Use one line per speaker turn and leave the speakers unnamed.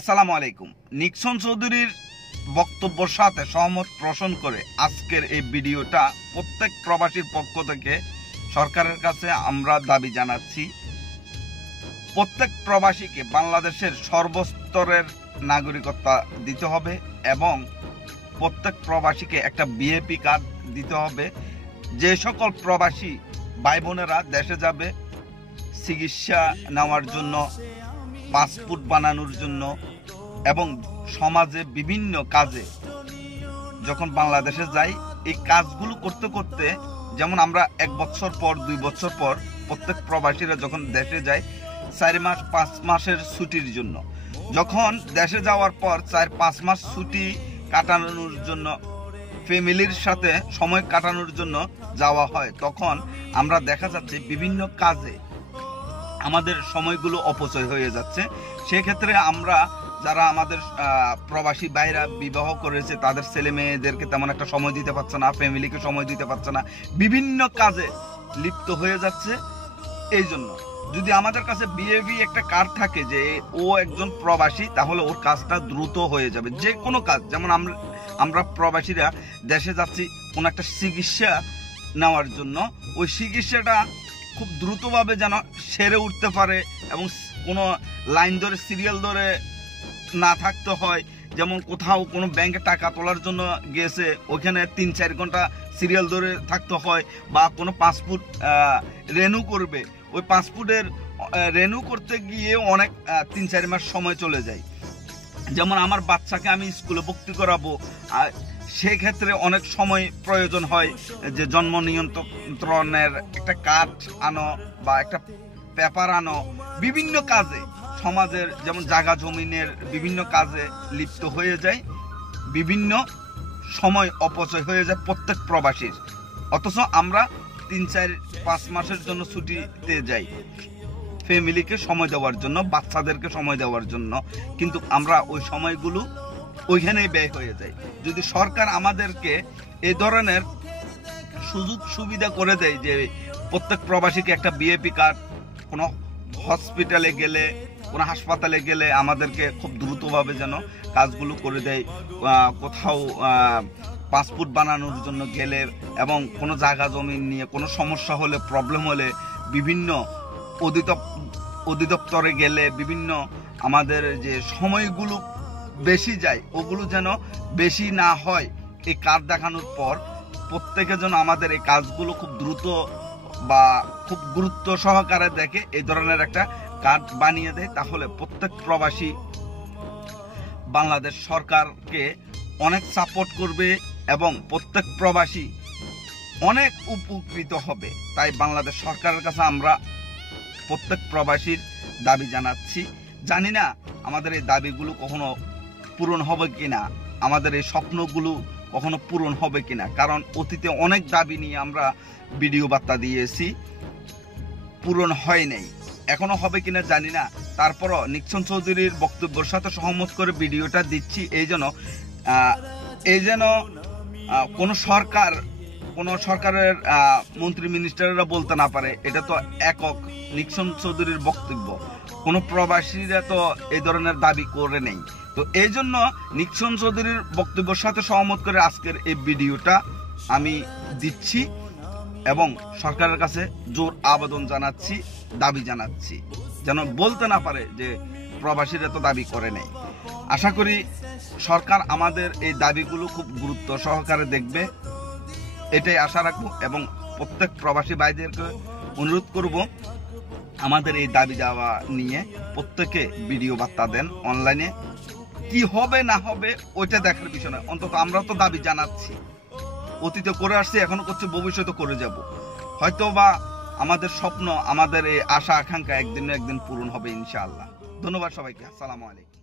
আসসালামু আলাইকুম। নিক্সন চৌধুরীর বক্তব্যের সাথে সহমত পোষণ করে আজকের এই ভিডিওটা প্রত্যেক প্রবাসীর পক্ষ থেকে সরকারের কাছে আমরা দাবি জানাচ্ছি, প্রত্যেক প্রবাসীকে বাংলাদেশের সর্বস্তরের নাগরিকত্ব দিতে হবে এবং প্রত্যেক প্রবাসীকে একটা বিএপি কার্ড দিতে হবে। যে সকল প্রবাসী ভাই বোনেরা দেশে যাবে, চিকিৎসা নেওয়ার জন্য পাসপোর্ট বানানোর জন্য এবং সমাজে বিভিন্ন কাজে যখন বাংলাদেশে যাই, এই কাজগুলো করতে করতে, যেমন আমরা এক বছর পর, দুই বছর পর প্রত্যেক প্রবাসীরা যখন দেশে যায়, চার মাস, পাঁচ মাসের ছুটির জন্য। যখন দেশে যাওয়ার পর চার, পাঁচ মাস ছুটি কাটানোর জন্য, ফ্যামিলির সাথে সময় কাটানোর জন্য যাওয়া হয়, তখন আমরা দেখা যাচ্ছে বিভিন্ন কাজে আমাদের সময়গুলো অপচয় হয়ে যাচ্ছে। সেক্ষেত্রে আমরা যারা আমাদের প্রবাসী বাইরা বিবাহ করেছে, তাদের ছেলে মেয়েদেরকে তেমন একটা সময় দিতে পারছে না, ফ্যামিলিকে সময় দিতে পারছে না। বিভিন্ন কাজে লিপ্ত হয়ে যাচ্ছে। এই জন্য যদি আমাদের কাছে বিএবি একটা কার্ড থাকে যে ও একজন প্রবাসী, তাহলে ওর কাজটা দ্রুত হয়ে যাবে। যে কোনো কাজ, যেমন আমরা আমরা প্রবাসীরা দেশে যাচ্ছি, কোনো একটা চিকিৎসা নেওয়ার জন্য। ওই চিকিৎসাটা খুব দ্রুতভাবে যেন সেরে উঠতে পারে এবং কোনো লাইন ধরে, সিরিয়াল ধরে না থাকতে হয়। যেমন কোথাও কোনো ব্যাংকে টাকা তোলার জন্য গেছে, ওইখানে তিন চার ঘণ্টা সিরিয়াল ধরে থাকতে হয় বা কোনো পাসপোর্ট রেনু করবে। ওই পাসপোর্টের রেনু করতে গিয়ে অনেক তিন চার মাস সময় চলে যায়। যেমন আমার বাচ্চাকে আমি স্কুলে ভর্তি করাবো সেক্ষেত্রে অনেক সময় প্রয়োজন হয় যে জন্ম নিয়ন্ত্রণের একটা কার্ড আনো বা একটা পেপার আনো। বিভিন্ন কাজে, সমাজের যেমন জায়গা জমিনের বিভিন্ন কাজে লিপ্ত হয়ে যায় বিভিন্ন সময় অপচয় হয়ে যায় প্রত্যেক প্রবাসীর। অথচ আমরা তিন, চার, পাঁচ মাসের জন্য ছুটিতে যাই। ফ্যামিলিকে সময় দেওয়ার জন্য, বাচ্চাদেরকে সময় দেওয়ার জন্য। কিন্তু আমরা ওই সময়গুলো ওইখানেই ব্যয় হয়ে যায়। যদি সরকার আমাদেরকে এই ধরনের সুযোগ সুবিধা করে দেয় যে প্রত্যেক প্রবাসীকে একটা বিএপি কার্ড কোনো হসপিটালে গেলে, কোনো হাসপাতালে গেলে আমাদেরকে খুব দ্রুতভাবে যেন কাজগুলো করে দেয় কোথাও পাসপোর্ট বানানোর জন্য গেলে এবং কোনো জায়গা জমি নিয়ে কোনো সমস্যা হলে প্রবলেম হলে বিভিন্ন অধিদপ অধিদপ্তরে গেলে বিভিন্ন আমাদের যে সময়গুলো বেশি যায়, ওগুলো যেন বেশি না হয় এই কাজ দেখানোর পর, প্রত্যেকে যেন আমাদের এই কাজগুলো খুব দ্রুত বা খুব গুরুত্ব সহকারে দেখে এই ধরনের একটা কার্ড বানিয়ে দেয়, তাহলে প্রত্যেক প্রবাসী বাংলাদেশ সরকারকে অনেক সাপোর্ট করবে এবং প্রত্যেক প্রবাসী অনেক উপকৃত হবে। তাই বাংলাদেশ সরকারের কাছে আমরা প্রত্যেক প্রবাসীর দাবি জানাচ্ছি। জানি না আমাদের এই দাবিগুলো কখনো পূরণ হবে কিনা? আমাদের এই স্বপ্নগুলো কখনো পূরণ হবে কিনা? কারণ অতীতে অনেক দাবি নিয়ে আমরা ভিডিও বার্তা দিয়েছি, পূরণ হয় নাই। এখনও হবে কিনা জানি না। তারপরও নিক্সন চৌধুরীর বক্তব্যের সাথে সহমত করে ভিডিওটা দিচ্ছি। এই জন্য এই যেন কোনো সরকার, কোনো সরকারের মন্ত্রী মিনিস্টাররা বলতে না পারে, এটা তো একক নিক্সন চৌধুরীর বক্তব্য। কোনো প্রবাসীরা তো এই ধরনের দাবি করে নেই। তো এই জন্য নিক্সন চৌধুরীর বক্তব্যের সাথে সহমত করে আজকের এই ভিডিওটা আমি দিচ্ছি এবং সরকারের কাছে জোর আবেদন জানাচ্ছি, দাবি জানাচ্ছি। যেন বলতে না পারে যে প্রবাসীরা তো দাবি করে নেই। আশা করি সরকার আমাদের এই দাবিগুলো খুব গুরুত্ব সহকারে দেখবে। এটাই আশা রাখব এবং প্রত্যেক প্রবাসী ভাইদেরকে অনুরোধ করব, আমাদের এই দাবি যাওয়া নিয়ে প্রত্যেকে ভিডিও বার্তা দেন অনলাইনে। কি হবে না হবে, ওইটা দেখার বিষয় নয়। অন্তত আমরা তো দাবি জানাচ্ছি। অতীতে করে আসছি, এখনও করছে, ভবিষ্যতে করে যাব। হয়তো বা আমাদের স্বপ্ন, আমাদের এই আশা, আকাঙ্ক্ষা একদিন একদিন পূরণ হবে ইনশাআল্লাহ। ধন্যবাদ সবাইকে। আসসালামু আলাইকুম।